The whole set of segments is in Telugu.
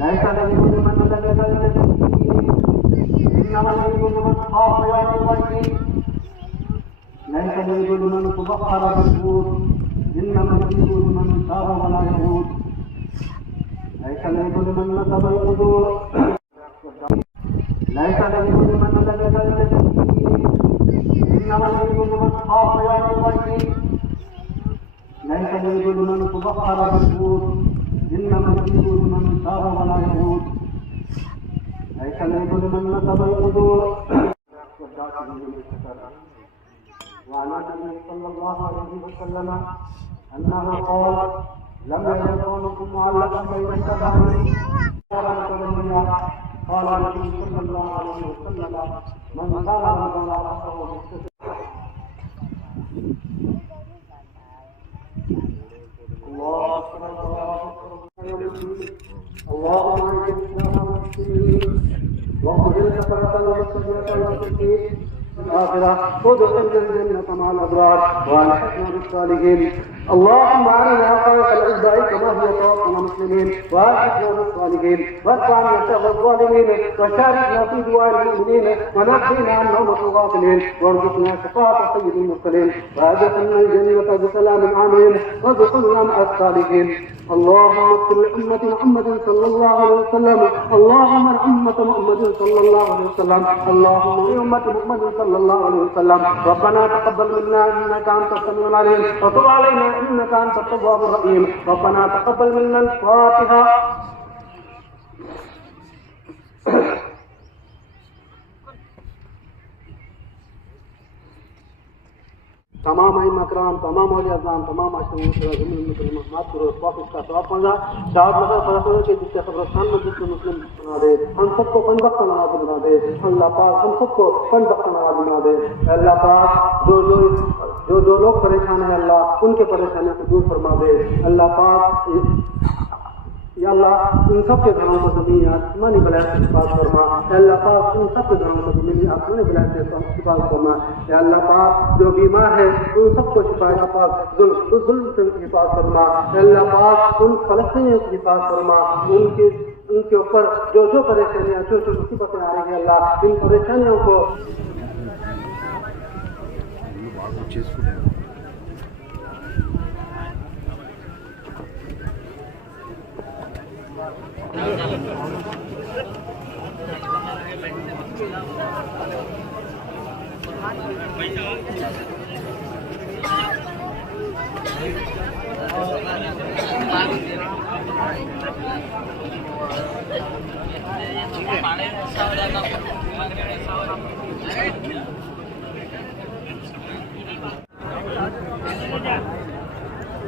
ليس لكل من الذي إنما لكل من إنما الجود من تاب ولا يعود ليس لكل من نسب القدور ليس لكل من الذي إنما لكل من خاف يوم الغيب ليس لكل من تبخر بالجود إنما الجود من تاب ولا يعود وعن النبي صلى الله عليه وسلم انه قال لم يزل قولكم معلقا بين تبين قال النبي صلى الله عليه وسلم من كان رمضان راسه الله اكبر الله اكبر اللهم وانفذلك صلاة ومسجدك وتكفيك الآخرة ودخلنا الجنة مع الأبرار وألحقنا بالصالحين اللهم أرنا حقائق الأعداء كما هي توفنا مسلمين والحسن بالصالحين وارفع عنا شر الظالمين وشاركنا في دعاء المؤمنين ونقنا عن نومة الغافلين وارزقنا شفاعة سيد المرسلين وأدخلنا الجنة بسلام آمين وادخلنا مع الصالحين. اللهم اغفر لأمة محمد صلى الله عليه وسلم اللهم لأمة محمد صلى الله عليه وسلم اللهم لأمة محمد صلى الله عليه وسلم. ربنا تقبل منا إنك أنت السميع العليم وتب علينا إنك أنت التواب الرحيم ربنا تقبل منا الفاتحة تمام ایم اکرام تمام اولیاء اعظم تمام عاشقان مسلمان امت المسلمات کو واپس کا ثواب پنجا شاد نگر فرسوں کے جس قبرستان میں جس مسلم بنا دے ہم سب کو پنج وقت نماز دے اللہ پاک ہم سب کو پنج وقت نماز دے اللہ پاک جو جو جو جو لوگ پریشان ہیں، اللہ ان کے پریشانیوں کو دور فرما دے۔ اللہ پاک یا اللہ ان سب کے گھروں کو زمین آسمانی بلائے سے حفاظ فرما۔ یا اللہ پاک ان سب کے گھروں کو زمین آسمانی بلائے سے حفاظ فرما۔ یا اللہ پاک جو بیمار ہے ان سب کو شفا حفاظ ظلم ظلم سے حفاظ فرما۔ یا اللہ پاک ان فلسطینیوں کی حفاظ فرما۔ ان کے ان کے اوپر جو جو پریشانیاں، جو جو مصیبتیں آ رہی ہیں، اللہ ان پریشانیوں کو succesful.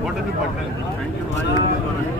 What are the buttons? Thank you.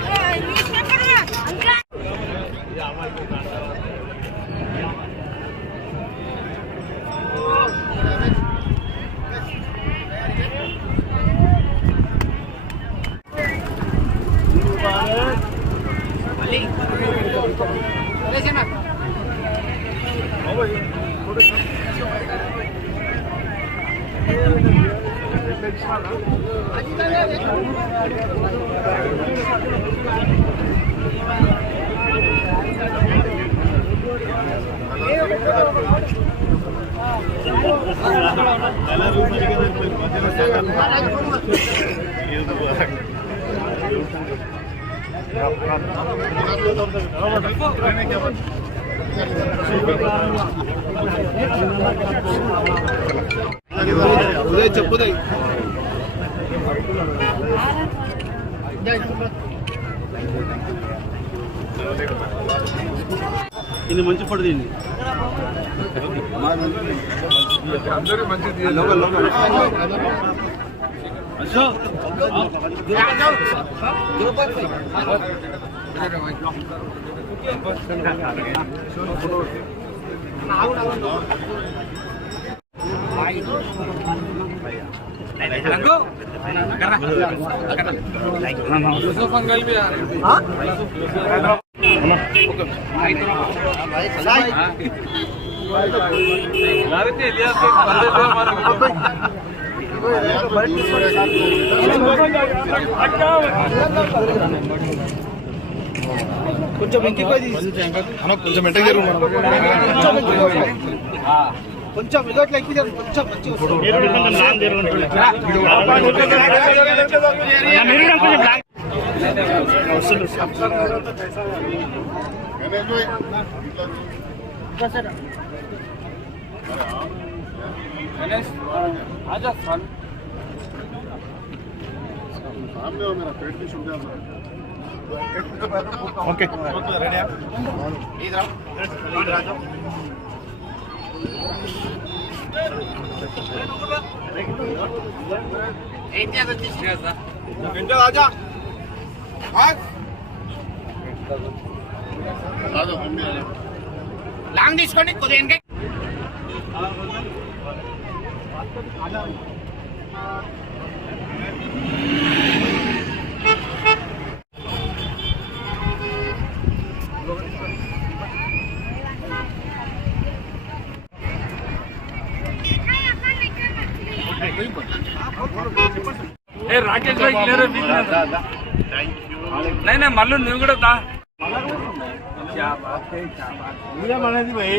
Андрей, Uday చెప్పుదయ్ ఇది మంచి పడుతుంది తీయండి అశోక్ रंगो यूसुफ अंकल भी आ रहे हैं కొంచెం కొంచెం పోయి కొంచెం ఎంట ఎక్కి కొంచెం ఇదోట్ల ఎక్కువ against Rajasthan. Okay. India Raja. Long తీసుకోండి కొద్దిగా రాకేష్ భాయ్ క్లియర్ नहीं नहीं మల్లు నువ్వు కూడా దా क्या बात है क्या बात మీడియం అనేది భయ్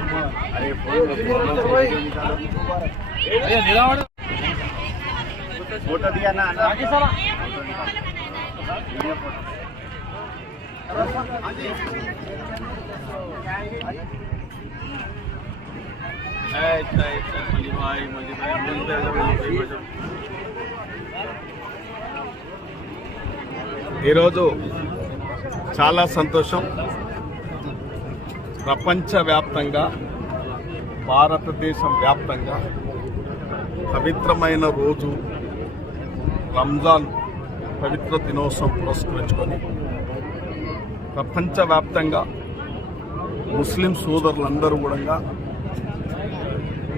चलो ठहरो सीनियर कैंडिडेट भाई अफसर भाई ఫోటో దియన్నా ఈరోజు చాలా సంతోషం ప్రపంచవ్యాప్తంగా భారతదేశం వ్యాప్తంగా పవిత్రమైన రోజు రంజాన్ పవిత్ర దినోత్సవం పురస్కరించుకొని ప్రపంచవ్యాప్తంగా ముస్లిం సోదరులందరూ కూడా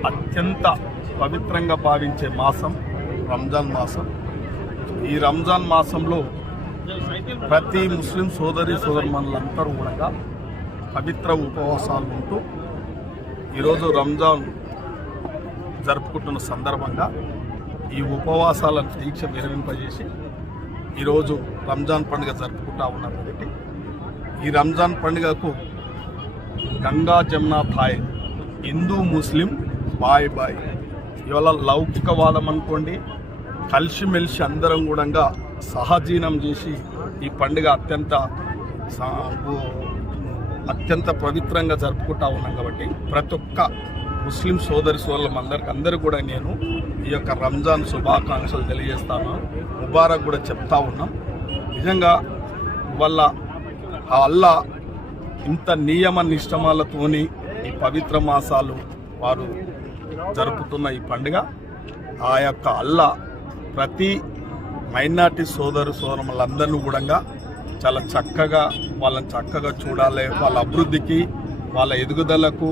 అత్యంత పవిత్రంగా భావించే మాసం రంజాన్ మాసం. ఈ రంజాన్ మాసంలో ప్రతి ముస్లిం సోదరి సోదరుమణులందరూ కూడా పవిత్ర ఉపవాసాలు ఉంటూ ఈరోజు రంజాన్ జరుపుకుంటున్న సందర్భంగా ఈ ఉపవాసాల దీక్ష విరమింపజేసి ఈరోజు రంజాన్ పండుగ జరుపుకుంటా ఉన్నారు కాబట్టి ఈ రంజాన్ పండుగకు గంగా జమునా థాయ్ హిందూ ముస్లిం బాయ్ బాయ్ ఇవాళ లౌకికవాదం అనుకోండి కలిసిమెలిసి అందరం కూడా సహజీవనం చేసి ఈ పండుగ అత్యంత సా- అత్యంత పవిత్రంగా జరుపుకుంటా ఉన్నాం కాబట్టి ప్రతి ఒక్క ముస్లిం సోదరి సోదరులం అందరికి అందరూ కూడా నేను ఈ యొక్క రంజాన్ శుభాకాంక్షలు తెలియజేస్తాను. ముబారక్ కూడా చెప్తా ఉన్నాం. నిజంగా వల్ల ఆ అల్లా ఇంత నియమ నిష్టమాలతోని ఈ పవిత్ర మాసాలు వారు జరుపుతున్న ఈ పండుగ. ఆ యొక్క అల్లా ప్రతి మైనార్టీ సోదరు సోదరులందరినీ కూడా చాలా చక్కగా వాళ్ళని చక్కగా చూడాలి. వాళ్ళ అభివృద్ధికి వాళ్ళ ఎదుగుదలకు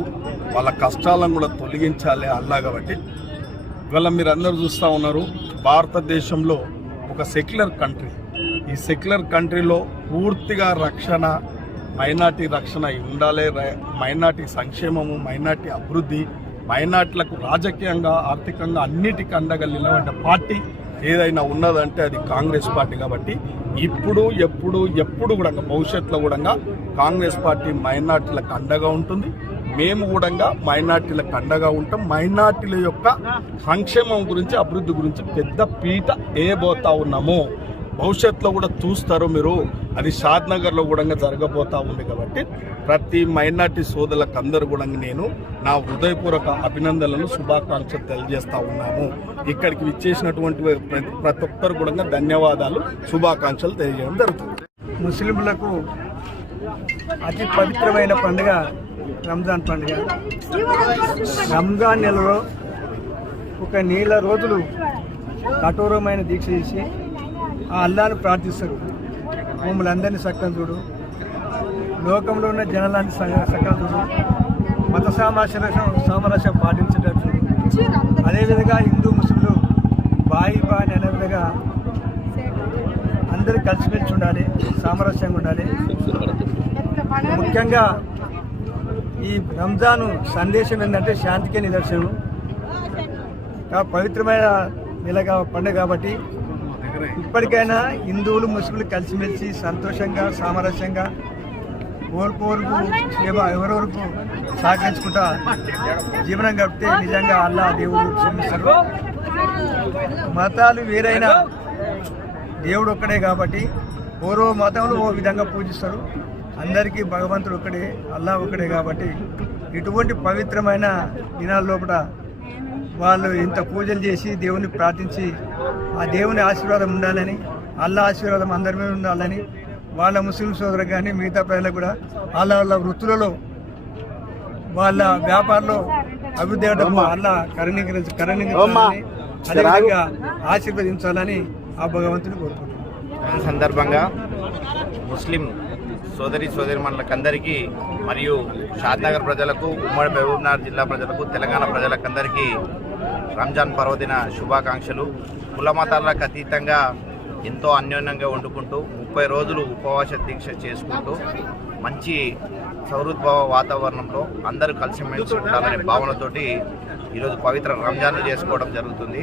వాళ్ళ కష్టాలను కూడా తొలగించాలి అల్లా కాబట్టి. ఇవాళ మీరు అందరూ చూస్తూ ఉన్నారు భారతదేశంలో ఒక సెక్యులర్ కంట్రీ. ఈ సెక్యులర్ కంట్రీలో పూర్తిగా రక్షణ మైనార్టీ రక్షణ ఉండాలి. మైనార్టీ సంక్షేమము మైనార్టీ అభివృద్ధి మైనార్టీలకు రాజకీయంగా ఆర్థికంగా అన్నిటికీ అందగలిగినటువంటి పార్టీ ఏదైనా ఉన్నదంటే అది కాంగ్రెస్ పార్టీ కాబట్టి ఇప్పుడు ఎప్పుడు ఎప్పుడు కూడా భవిష్యత్తులో కూడా కాంగ్రెస్ పార్టీ మైనార్టీలకు అండగా ఉంటుంది. మేము కూడా మైనార్టీలకు అండగా ఉంటాం. మైనార్టీల యొక్క సంక్షేమం గురించి అభివృద్ధి గురించి పెద్ద పీట వేయబోతా ఉన్నాము భవిష్యత్తులో కూడా చూస్తారు మీరు. అది షాద్ నగర్లో కూడా జరగబోతా ఉంది కాబట్టి ప్రతి మైనార్టీ సోదరులకు అందరూ కూడా నేను నా హృదయపూర్వక అభినందనలను శుభాకాంక్షలు తెలియజేస్తా ఉన్నాము. ఇక్కడికి విచ్చేసినటువంటి ప్రతి ప్రతి ఒక్కరు కూడా ధన్యవాదాలు శుభాకాంక్షలు తెలియజేయడం జరుగుతుంది. ముస్లింలకు అతి పవిత్రమైన పండుగ రంజాన్ పండుగ. రంజాన్ నెలలో ఒక నెల రోజులు కఠోరమైన దీక్ష చేసి ఆ అల్లాను ప్రార్థిస్తారు. మమ్మల్ని అందరినీ సక్కం చూడు. లోకంలో ఉన్న జనాలని సక్కం చూడు. మత సామరస్య సామరస్యం పాటించేటట్టు అదేవిధంగా హిందూ ముస్లింలు బాయి బాయి అనే విధంగా అందరూ కలిసిమెలిసి ఉండాలి సామరస్యంగా ఉండాలి. ముఖ్యంగా ఈ రంజాను సందేశం ఏంటంటే శాంతికే నిదర్శనం. పవిత్రమైన నెలగా పండుగ కాబట్టి ఇప్పటికైనా హిందువులు ముస్లింలు కలిసిమెలిసి సంతోషంగా సామరస్యంగా ఓర్పోరుకు ఎవరెవరకు సహకరించుకుంటా జీవనం గడిపితే నిజంగా అల్లా దేవుడు క్షమిస్తారు. మతాలు వేరైనా దేవుడు ఒక్కడే కాబట్టి ఓరో మతంలో ఓ విధంగా పూజిస్తారు. అందరికీ భగవంతుడు ఒక్కడే అల్లా ఒక్కడే కాబట్టి ఇటువంటి పవిత్రమైన దినాల లోపల వాళ్ళు ఇంత పూజలు చేసి దేవుని ప్రార్థించి ఆ దేవుని ఆశీర్వాదం ఉండాలని అల్లా ఆశీర్వాదం అందరి మీద ఉండాలని వాళ్ళ ముస్లిం సోదరు కానీ మిగతా ప్రజలకు కూడా వాళ్ళ వాళ్ళ వృత్తులలో వాళ్ళ వ్యాపారంలో అభివృద్ధి అవడం అల్లా కరుణీకరించి కరుణీకరించాలని అదేవిధంగా ఆశీర్వదించాలని ఆ భగవంతుని కోరుకుంటున్నాను సందర్భంగా ముస్లిం సోదరి సోదరిమణులకందరికీ మరియు షాద్నగర్ ప్రజలకు ఉమ్మడి మహబూబ్నగర్ జిల్లా ప్రజలకు తెలంగాణ ప్రజలకందరికీ రంజాన్ పర్వదిన శుభాకాంక్షలు. కుల మతాలకు అతీతంగా ఎంతో అన్యోన్యంగా వండుకుంటూ ముప్పై రోజులు ఉపవాస దీక్ష చేసుకుంటూ మంచి సౌహృద్భావ వాతావరణంలో అందరూ కలిసిమెలిసి ఉండాలనే భావనతోటి ఈరోజు పవిత్ర రంజాన్లు చేసుకోవడం జరుగుతుంది.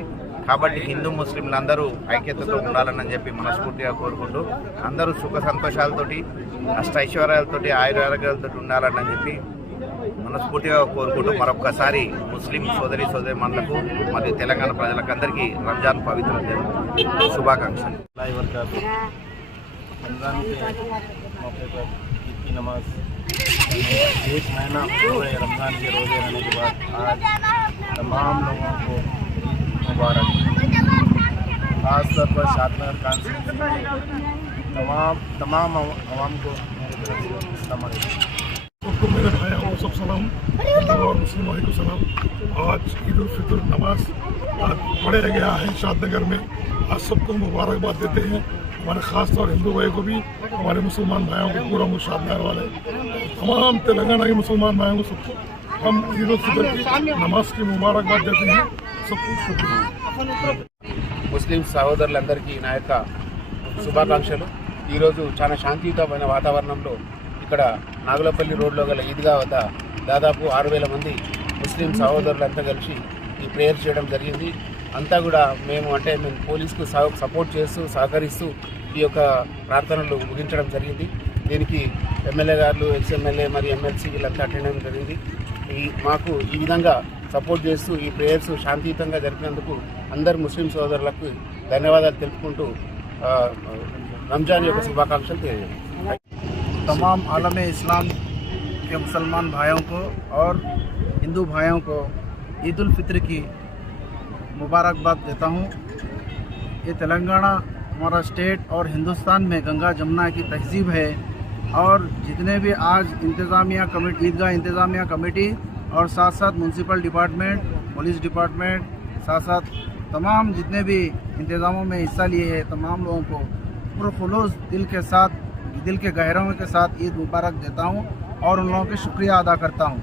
కాబట్టి హిందూ ముస్లింలందరూ ఐక్యతతో ఉండాలని చెప్పి మనస్ఫూర్తిగా కోరుకుంటూ అందరూ సుఖ సంతోషాలతోటి అష్ట ఐశ్వర్యాలతోటి ఆయురారోగ్యాలతో ఉండాలని చెప్పి మనస్ఫూర్తిగా కోరుకుంటూ మరొక్కసారి ముస్లిం సోదరి సోదరి మనలకు మరియు తెలంగాణ ప్రజలకందరికీ రంజాన్ పవిత్ర దిన శుభాకాంక్షలు अल्लाह वरकत रमज़ान के मौके पर ईद की नमाज एक महीना पूरे रमज़ान के रोज़े रहने के बाद आज तमाम लोगों को ईद मुबारक ख़ास तौर पर शादनगर تمام تمام عوام کو میرے السلام علیکم۔ بھائی اور سب سلام۔ ہندو اور مسلم علیکم سلام۔ آج عید الفطر نماز آج پڑھے گیا ہے شاد نگر میں۔ آج سب کو مبارکباد دیتے ہیں۔ ہمارے خاص طور ہندو بھائی کو بھی ہمارے مسلمان بھائیوں کو پورا مشاد نگر والے تمام تلنگانہ کے مسلمان بھائیوں کو سب کو ہم عید الفطر کی نماز کی مبارکباد دیتے ہیں۔ سب کو شکریہ۔ مسلم سہودرل کی عنایت کا శుభాకాంక్షలు. ఈరోజు చాలా శాంతియుతమైన వాతావరణంలో ఇక్కడ నాగులపల్లి రోడ్లో గల ఈద్గా వద్ద దాదాపు ఆరు వేల మంది ముస్లిం సహోదరులంతా కలిసి ఈ ప్రేయర్ చేయడం జరిగింది. అంతా కూడా మేము అంటే మేము పోలీసుకు సపోర్ట్ చేస్తూ సహకరిస్తూ ఈ యొక్క ప్రార్థనలు ముగించడం జరిగింది. దీనికి ఎమ్మెల్యే గారు ఎక్స్ మరియు ఎమ్మెల్సీ వీళ్ళంతా అటెండ్ అవ్వడం జరిగింది. ఈ మాకు ఈ విధంగా సపోర్ట్ చేస్తూ ఈ ప్రేయర్స్ శాంతియుతంగా జరిపినందుకు అందరు ముస్లిం సోదరులకు ధన్యవాదాలు తెలుపుకుంటూ رمضان యొక్క శుభాకాంక్షలు తెలియజేయండి تمام عالم اسلام کے مسلمان بھائیوں کو اور ہندو بھائیوں کو عید الفطر کی مبارکباد دیتا ہوں۔ یہ تلنگانہ ہمارا اسٹیٹ اور ہندوستان میں گنگا جمنا کی تہذیب ہے اور جتنے بھی آج انتظامیہ کمیٹی، عیدگاہ انتظامیہ کمیٹی اور ساتھ ساتھ میونسپل ڈپارٹمنٹ پولیس ڈپارٹمنٹ ساتھ ساتھ تمام جتنے بھی انتظاموں میں حصہ لیے ہیں، تمام لوگوں کو پرخلوص دل کے ساتھ، دل کے گہروں کے ساتھ عید مبارک دیتا ہوں اور ان لوگوں کے شکریہ ادا کرتا ہوں۔